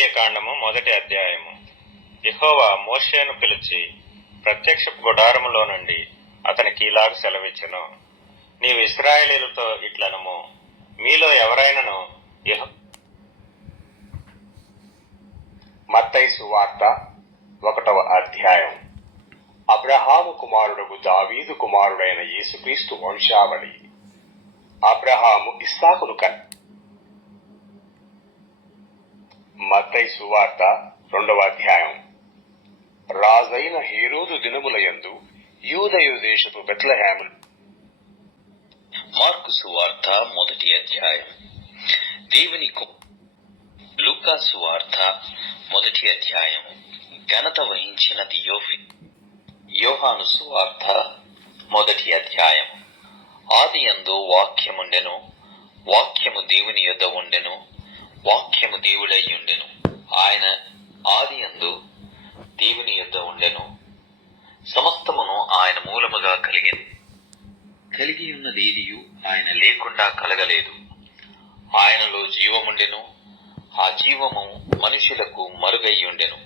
లేవియకాండము 1వ అధ్యాయము. యెహోవా మోషేను పిలిచి ప్రత్యక్షపు గుడారములో నుండి అతనికి ఇలాగ సెలవిచ్చెను. నీవు ఇశ్రాయేలీయులతో ఇట్లనుము, మీలో ఎవరైనను మత్తయి సువార్త 1వ అధ్యాయం. అబ్రహాము కుమారుడు దావీదు కుమారుడైన యేసుక్రీస్తు వంశావళి. అబ్రహాము ఇస్సాకును మత్తయి సువార్త 2వ అధ్యాయం. రాజైన హేరోదు దినములయందు యూదయ దేశపు బెత్లెహేములో. మార్కు సువార్త 1వ అధ్యాయం. దేవుని లూకా సువార్త 1వ అధ్యాయం. ఘనత వహించినది యోహాను సువార్త 1వ అధ్యాయం. ఆదియందు వాక్యముండెను, వాక్యము దేవుని యొద్ద ఉండెను, వాక్యము దేవుడై ఉండెను. ఆయన ఆదియందు దేవుని యొద్ద ఉండెను. సమస్తమును ఆయన మూలముగా కలిగి ఉన్నదేదియు ఆయన లేకుండా కలగలేదు. ఆయనలో జీవముండెను, ఆ జీవము మనుషులకు మరుగై ఉండెను.